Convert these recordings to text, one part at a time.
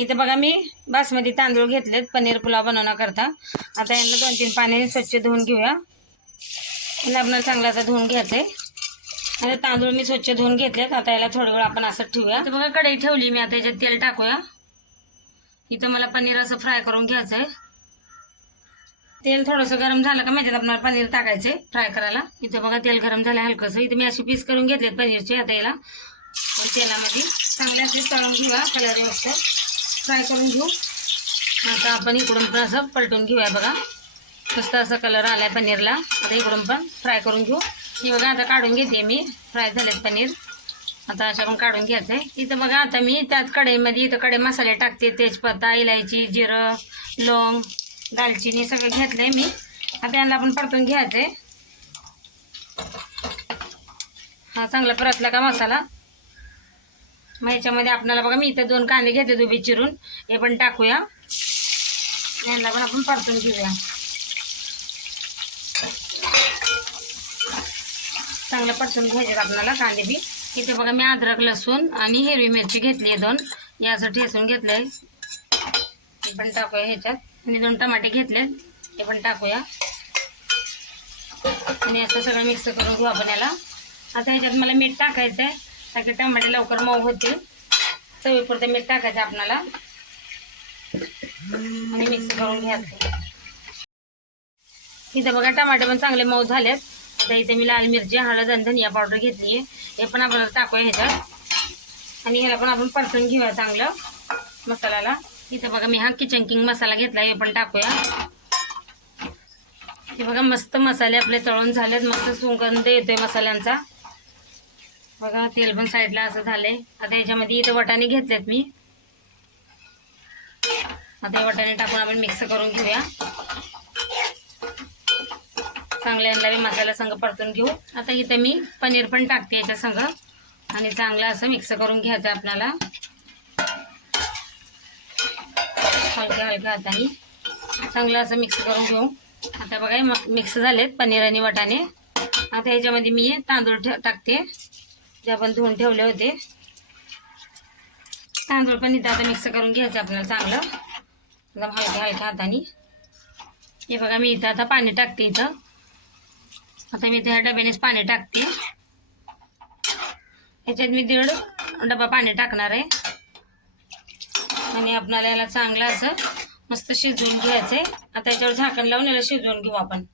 इथं बघा मी बासमती तांदूळ घेतलेत पनीर पुलाव बनवण्याकरता. आता यांना दोन तीन पाण्याने स्वच्छ धुवून घेऊया. यांना आपल्याला चांगला असा धुवून घ्यायचं आहे आता तांदूळ मी स्वच्छ धुवून घेतलेत आता याला थोडं वेळ आपण असं ठेवूया. तर बघा कढई ठेवली मी आता याच्यात तेल टाकूया. इथं मला पनीर असं फ्राय करून घ्यायचं आहे तेल थोडंसं गरम झालं का माहिती आपल्याला पनीर टाकायचे फ्राय करायला. इथं बघा तेल गरम झालं हलकंसं. इथं मी अशी पीस करून घेतलेत पनीरचे आता याला. तेलामध्ये चांगले असे तळून घेऊया कलर व्यवस्थित. फ्राय करून घेऊ. आता आपण इकडून पण असं पलटून घेऊया बघा. मस्त असा कलर आलाय पनीरला. आता इकडून पण फ्राय करून घेऊ. हे बघा आता काढून घेते मी. फ्राय झालेत पनीर. आता अशा पण काढून घ्यायचं आहे इथं बघा आता मी त्यात कढईमध्ये इथं कडे मसाले टाकते. तेजपत्ता इलायची जिरं लवंग दालचिनी सगळं घेतलंय मी. आता यांना आपण परतून घ्यायचं आहे हा चांगला परतला का मसाला? मग याच्यामध्ये आपल्याला बघा मी इथं दोन कांदे घेते दुबी चिरून. हे पण टाकूया. यांना पण आपण परतून घेऊया. चांगलं परतून घ्यायचे आपल्याला कांदे बी. इथे बघा मी अद्रक लसूण आणि हिरवी मिरची घेतली आहे दोन. हे असं ठेचून घेतलंय. हे पण टाकूया ह्याच्यात. आणि दोन टमाटे घेतले हे पण टाकूया. आणि असं सगळं मिक्स करून घेऊ आपण याला. आता ह्याच्यात मला मीठ टाकायचं आहे ताकी टमाटे लवकर मऊ होतील. चवीपुरतं मीठ टाकायचं आपणाला. आणि मिक्स करून घ्यायचं. इथं बघा टमाटे पण चांगले मऊ झालेत. आता इथे मी लाल मिरची हळद आणि धनिया पावडर घेतली आहे हे पण आपल्याला टाकूया ह्याच्यात. आणि ह्याला पण आपण परतून घेऊया चांगलं मसाल्याला. इथं बघा मी हा किचन किंग मसाला घेतला हे पण टाकूया. हे बघा मस्त मसाले आपले तळून झालेत. मस्त सुगंध येतोय मसाल्यांचा. बघा तेल पण साईडला असं झालंय. आता याच्यामध्ये इथं वटाणे घेतलेत मी. आता हे वटाणे टाकून आपण मिक्स करून घेऊया. चांगल्या यांना मसाला संग परतून घेऊ. आता इथं मी पनीर पण टाकते याच्या संग. आणि चांगलं असं मिक्स करून घ्यायचं आपल्याला हलक्या हलक्या हाताने. चांगलं असं मिक्स करून घेऊ. आता बघा मिक्स झालेत पनीर आणि वटाणे. आता ह्याच्यामध्ये मी तांदूळ ठे टाकते. जे आपण धुवून ठेवले होते. तांदूळ पण इथं आता मिक्स करून घ्यायचं आपल्याला चांगलं. एकदम हलक्या हलक्या हाताने. हे बघा मी इथं आता पाणी टाकते इथं. आता मी त्या डब्यानेच पाणी टाकते. ह्याच्यात मी दीड डबा पाणी टाकणार आहे. आणि आपणाला याला चांगलं असं मस्त शिजवून घ्यायचं आहे. आता याच्यावर झाकण लावून याला शिजवून घेऊ आपण.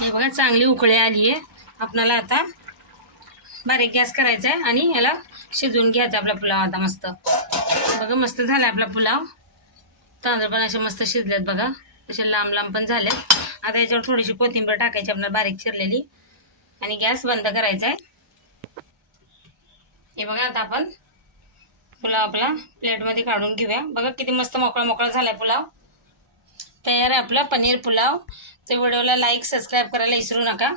हे बघा चांगली उकळी आली आहे आपणाला आता बारीक गॅस करायचा आहे आणि याला शिजवून घ्यायचा आपला पुलाव आता मस्त. बघा मस्त झाला आपला पुलाव. तांदूळ पण असे मस्त शिजलेत बघा. तसे लांब लांब पण झाले आता याच्यावर थोडीशी कोथिंबीर टाकायची आपल्याला बारीक चिरलेली. आणि गॅस बंद करायचा आहे हे बघा आता आपण पुलाव आपला प्लेटमध्ये काढून घेऊया. बघा किती मस्त मोकळा मोकळा झाला पुलाव. तयार आहे आपला पनीर पुलाव. तर व्हिडिओला लाईक सबस्क्राईब करायला विसरू नका.